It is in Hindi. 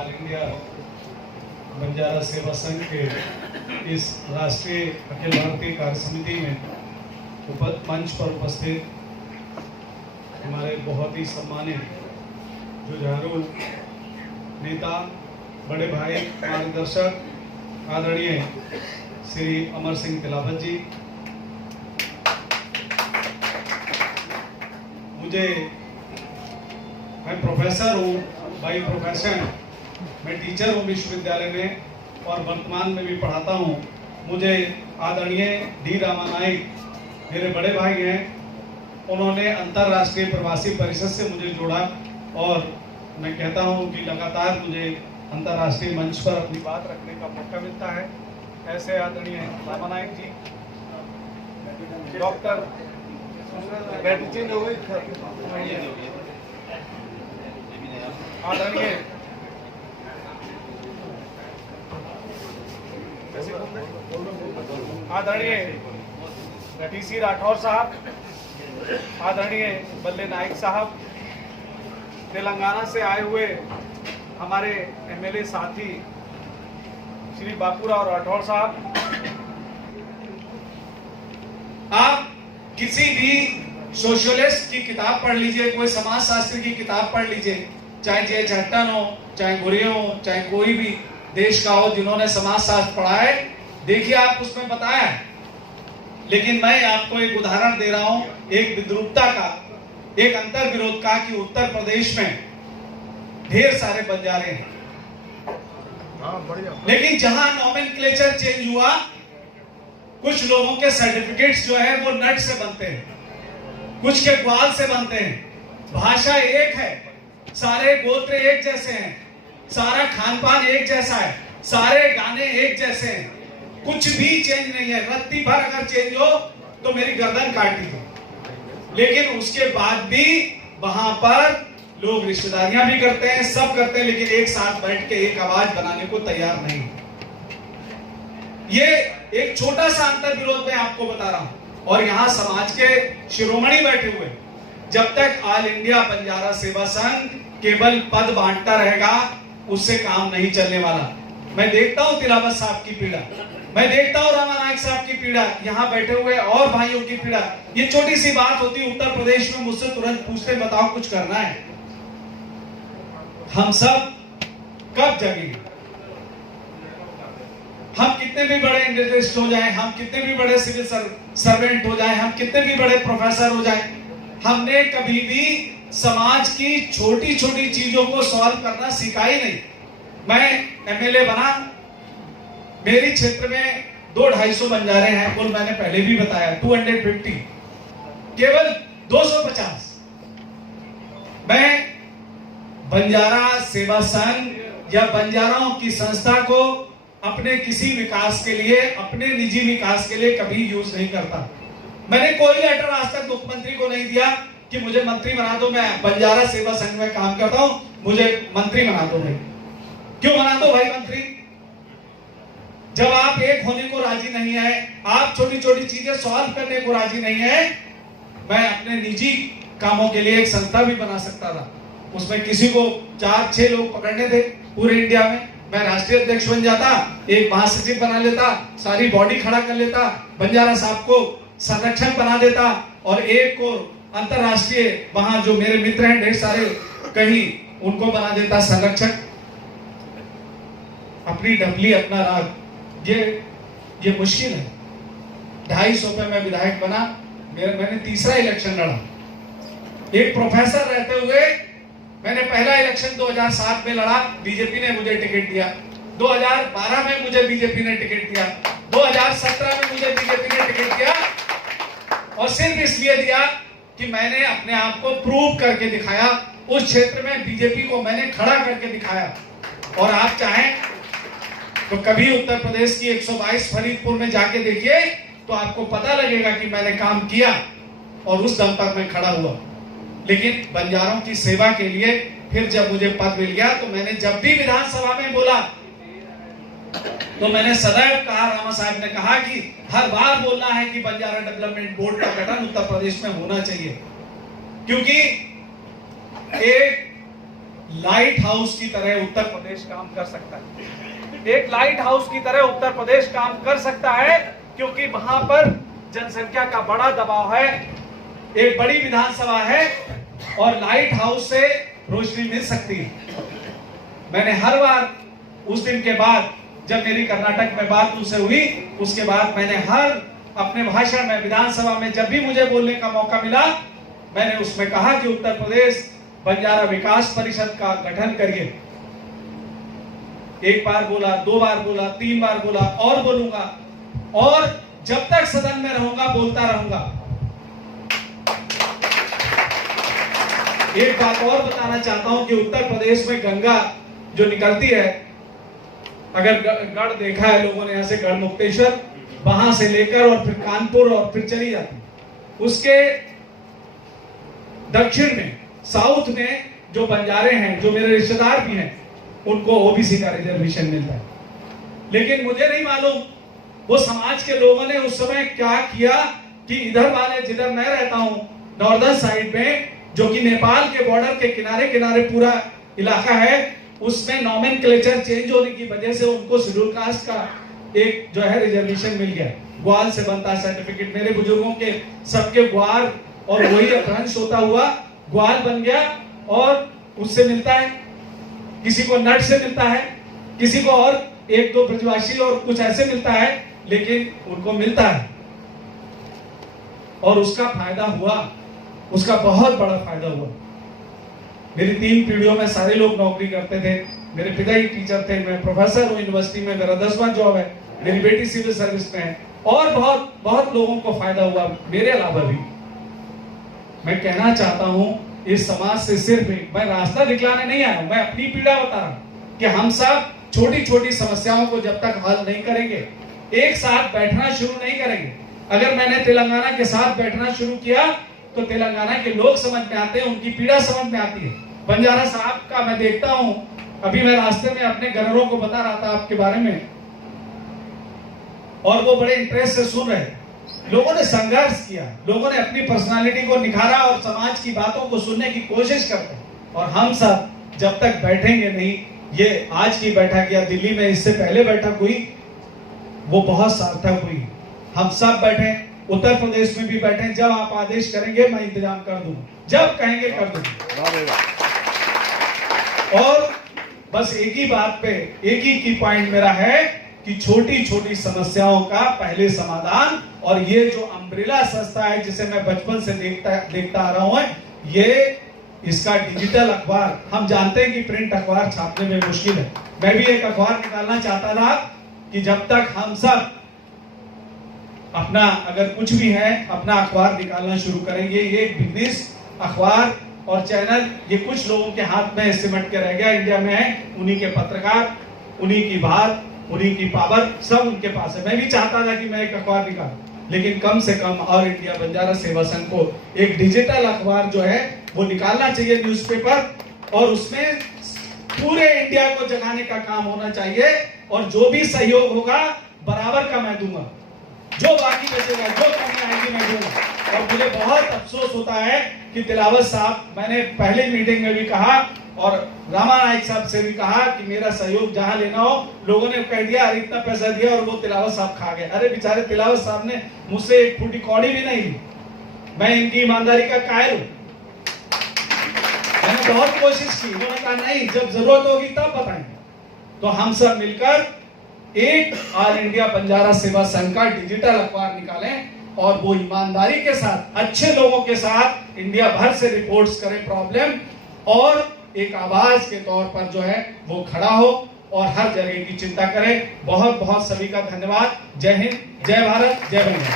ऑल इंडिया बंजारा सेवा संघ के इस राष्ट्रीय अखिल भारतीय कार्य समिति में मंच पर उपस्थित हमारे बहुत ही सम्मानित जुझारू नेता, बड़े भाई, मार्गदर्शक आदरणीय श्री अमर सिंह तिलावत जी, मैं प्रोफेसर हूँ बाई प्रोफेशन, मैं टीचर हूँ विश्वविद्यालय में और वर्तमान में भी पढ़ाता हूँ। मुझे आदरणीय डी रामानायक मेरे बड़े भाई हैं, उन्होंने अंतर्राष्ट्रीय प्रवासी परिषद से मुझे जोड़ा और मैं कहता हूँ कि लगातार मुझे अंतर्राष्ट्रीय मंच पर अपनी बात रखने का मौका मिलता है। ऐसे आदरणीय रामानायक जी, डॉक्टर आदरणीय टीसी राठौर साहब, आदरणीय बल्ले नाइक साहब, तेलंगाना से आए हुए हमारे एमएलए साथी श्री बापूराव राठौर साहब, आप किसी भी सोशलिस्ट की किताब पढ़ लीजिए, कोई समाज शास्त्र की किताब पढ़ लीजिए, चाहे जे चट्टन हो, चाहे गुरी हो, चाहे कोई भी देश का हो जिन्होंने समाज शास्त्र पढ़ा है, देखिए आप उसमें बताया है। लेकिन मैं आपको एक उदाहरण दे रहा हूं, एक विद्रूपता का, एक अंतर विरोध का, कि उत्तर प्रदेश में ढेर सारे बंजारे हैं, लेकिन जहां नॉमेनक्लेचर चेंज हुआ, कुछ लोगों के सर्टिफिकेट्स जो है वो नट से बनते हैं, कुछ के ग्वाल से बनते हैं, भाषा एक है, सारे गोत्र एक जैसे हैं, सारा खान पान एक जैसा है, सारे गाने एक जैसे हैं, कुछ भी चेंज नहीं है। रत्ती भर अगर चेंज हो तो मेरी गर्दन काट दीजिए। लेकिन उसके बाद भी वहां पर लोग रिश्तेदारियां भी करते हैं, सब करते हैं, लेकिन एक साथ बैठ के एक आवाज बनाने को तैयार नहीं। ये एक छोटा सा अंतर विरोध मैं आपको बता रहा हूं। और यहां समाज के शिरोमणि बैठे हुए, जब तक ऑल इंडिया बंजारा सेवा संघ केवल पद बांटता रहेगा, उससे काम नहीं चलने वाला। मैं देखता हूं तिलावत साहब की पीड़ा, मैं देखता हूं रामानायक साहब की पीड़ा, यहां बैठे हुए और भाइयों की पीड़ा। ये छोटी सी बात होती है उत्तर प्रदेश में, मुझसे तुरंत पूछते, बताओ कुछ करना है, हम सब कब जगेंगे? हम कितने भी बड़े इंडस्ट्रियलिस्ट हो जाएं, हम कितने भी बड़े सिविल सर्वेंट हो जाएं, हम कितने भी बड़े प्रोफेसर हो जाएं, हमने कभी भी समाज की छोटी छोटी चीजों को सॉल्व करना सीखा ही नहीं। मैं एमएलए बना, मेरी क्षेत्र में 200-250 बंजारे हैं, कुल मैंने पहले भी बताया 250, केवल 250 मैं बंजारा सेवा संघ या बंजाराओं की संस्था को अपने किसी विकास के लिए, अपने निजी विकास के लिए कभी यूज नहीं करता। मैंने कोई लेटर आज तक मुख्यमंत्री को नहीं दिया कि मुझे मंत्री बना दो, मैं बंजारा सेवा संघ में काम करता हूं, मुझे मंत्री बना दो। भाई क्यों बना दो भाई मंत्री, जब आप एक होने को राजी नहीं है, आप छोटी छोटी चीजें सॉल्व करने को राजी नहीं है। मैं अपने निजी कामों के लिए एक संस्था भी बना सकता था, उसमें किसी को 4-6 लोग पकड़ने थे पूरे इंडिया में, मैं राष्ट्रीय अध्यक्ष बन जाता, एक महासचिव बना लेता, सारी बॉडी खड़ा कर लेता, बंजारा साहब को संरक्षक बना देता और एक को अंतरराष्ट्रीय, वहां जो मेरे मित्र हैं ढेर सारे, कहीं उनको बना देता संरक्षक। अपनी डबली अपना राग, ये मुश्किल है। 250 पे मैं विधायक बना, मैंने तीसरा इलेक्शन लड़ा। एक प्रोफेसर रहते हुए मैंने पहला इलेक्शन 2007 में लड़ा, बीजेपी ने मुझे टिकट दिया। 2012 में मुझे बीजेपी ने टिकट दिया, 2017 में मुझे बीजेपी ने टिकट दिया, और सिर्फ इसलिए दिया कि मैंने अपने आप को प्रूव करके दिखाया। उस क्षेत्र में बीजेपी को मैंने खड़ा करके दिखाया। और आप चाहें तो कभी उत्तर प्रदेश की 122 फरीदपुर में जाके देखिए, तो आपको पता लगेगा कि मैंने काम किया और उस दम पर मैं खड़ा हुआ। लेकिन बंजारों की सेवा के लिए फिर जब मुझे पद मिल गया, तो मैंने जब भी विधानसभा में बोला, तो मैंने सदैव कहा, रामा साहब ने कहा कि हर बार बोलना है कि बंजारा डेवलपमेंट बोर्ड का गठन उत्तर प्रदेश में होना चाहिए, क्योंकि एक लाइट हाउस की तरह उत्तर प्रदेश काम कर सकता है। एक लाइट हाउस की तरह उत्तर प्रदेश काम कर सकता है, क्योंकि वहां पर जनसंख्या का बड़ा दबाव है, एक बड़ी विधानसभा है और लाइट हाउस से रोशनी मिल सकती है। मैंने हर बार उस दिन के बाद जब मेरी कर्नाटक में बात उनसे हुई, उसके बाद मैंने हर अपने भाषण में विधानसभा में जब भी मुझे बोलने का मौका मिला, मैंने उसमें कहा कि उत्तर प्रदेश बंजारा विकास परिषद का गठन करिए। एक बार बोला, 2 बार बोला, 3 बार बोला और बोलूंगा, और जब तक सदन में रहूंगा बोलता रहूंगा। एक बात और बताना चाहता हूं कि उत्तर प्रदेश में गंगा जो निकलती है, अगर गढ़ देखा है लोगों ने, यहां से गढ़ मुक्तेश्वर, वहां से लेकर और फिर कानपुर और फिर चली जाती। उसके दक्षिण में, साउथ में जो बंजारे हैं, जो मेरे रिश्तेदार भी हैं, उनको ओबीसी का रिजर्वेशन मिलता है। लेकिन मुझे नहीं मालूम वो समाज के लोगों ने उस समय क्या किया कि इधर वाले, जिधर मैं रहता हूं नॉर्दर्न साइड में, जो कि नेपाल के बॉर्डर के किनारे किनारे पूरा इलाका है, उसमें नॉमेनक्लेचर चेंज होने की वजह से उनको शेड्यूल कास्ट का एक जो है रिजर्वेशन मिल गया। ग्वाल से बनता सर्टिफिकेट, मेरे बुजुर्गों के सबके ग्वाल और वही अपभ्रंश होता हुआ ग्वाल बन गया, और उससे मिलता है, किसी को नट से मिलता है, किसी को और 1-2 ब्रजवासी और कुछ ऐसे मिलता है, लेकिन उनको मिलता है। और उसका फायदा हुआ, उसका बहुत बड़ा फायदा हुआ। मेरी 3 पीढ़ियों में सारे लोग नौकरी करते थे। मेरे पिता ही टीचर थे, मैं प्रोफेसर हूँ यूनिवर्सिटी में, मेरा 10वां जॉब है, मेरी बेटी सिविल सर्विस में है, और बहुत बहुत लोगों को फायदा हुआ, मेरे अलावा भी। मैं कहना चाहता हूं इस समाज से सिर्फ मैं रास्ता दिखलाने नहीं आया, मैं अपनी पीड़ा बता रहा हूं कि हम सब छोटी छोटी समस्याओं को जब तक हल नहीं करेंगे, एक साथ बैठना शुरू नहीं करेंगे। अगर मैंने तेलंगाना के साथ बैठना शुरू किया तो तेलंगाना के लोग समझ में आते हैं, उनकी पीड़ा समझ में आती है। बंजारा साहब का मैं देखता हूं, अभी मैं रास्ते में अपने घरों को बता रहा था आपके बारे में, और वो बड़े इंटरेस्ट से सुन रहे। लोगों ने संघर्ष किया, लोगों ने अपनी पर्सनालिटी को निखारा और समाज की बातों को सुनने की कोशिश करते हैं। और हम सब जब तक बैठेंगे नहीं, ये आज की बैठक या दिल्ली में इससे पहले बैठक हुई, वो बहुत सार्थक हुई। हम सब बैठे, उत्तर प्रदेश में भी बैठे, जब आप आदेश करेंगे मैं इंतजाम कर दूंगा, जब कहेंगे कर दूंगा। और बस एक ही बात पे, एक ही की पॉइंट मेरा है कि छोटी छोटी समस्याओं का पहले समाधान, और ये जो अम्ब्रेला संस्था है जिसे मैं बचपन से देखता आ रहा हूं, ये इसका डिजिटल अखबार, हम जानते हैं कि प्रिंट अखबार छापने में मुश्किल है। मैं भी एक अखबार निकालना चाहता था कि जब तक हम सब अपना, अगर कुछ भी है, अपना अखबार निकालना शुरू करेंगे। ये बिजनेस अखबार और चैनल, ये कुछ लोगों के हाथ में सिमट के रह गया, इंडिया में है, उन्हीं के पत्रकार, उन्हीं की बात, उन्हीं की पावर, सब उनके पास है। मैं भी चाहता था कि मैं एक अखबार निकालूं, लेकिन कम से कम ऑल इंडिया बंजारा सेवा संघ को एक डिजिटल अखबार जो है वो निकालना चाहिए, न्यूज़पेपर, और उसमें पूरे इंडिया को जगाने का काम होना चाहिए। और जो भी सहयोग होगा बराबर का मैं दूंगा, जो बाकी बचेगा, जो कमी आएगी मैं दूंगा। और मुझे बहुत अफसोस होता है कि तिलावत साहब, मैंने पहले मीटिंग में भी कहा और रामा नायक साहब से भी कहा कि मेरा सहयोग जहां लेना हो, लोगों ने कह दिया अरे इतना पैसा दिया, और वो तिलावत साहब खा गए। अरे बेचारे तिलावत साहब ने मुझसे एक फूटी कौड़ी भी नहीं ली। मैं इनकी ईमानदारी का कायल हूं। मैंने बहुत कोशिश की, उन्होंने कहा नहीं, जब जरूरत होगी तब बताएंगे। तो हम सब मिलकर एक ऑल इंडिया बंजारा सेवा संघ का डिजिटल अखबार निकालें, और वो ईमानदारी के साथ, अच्छे लोगों के साथ इंडिया भर से रिपोर्ट्स करें प्रॉब्लम, और एक आवाज के तौर पर जो है वो खड़ा हो और हर जगह की चिंता करे। बहुत बहुत सभी का धन्यवाद। जय हिंद, जय भारत, जय बंगाल।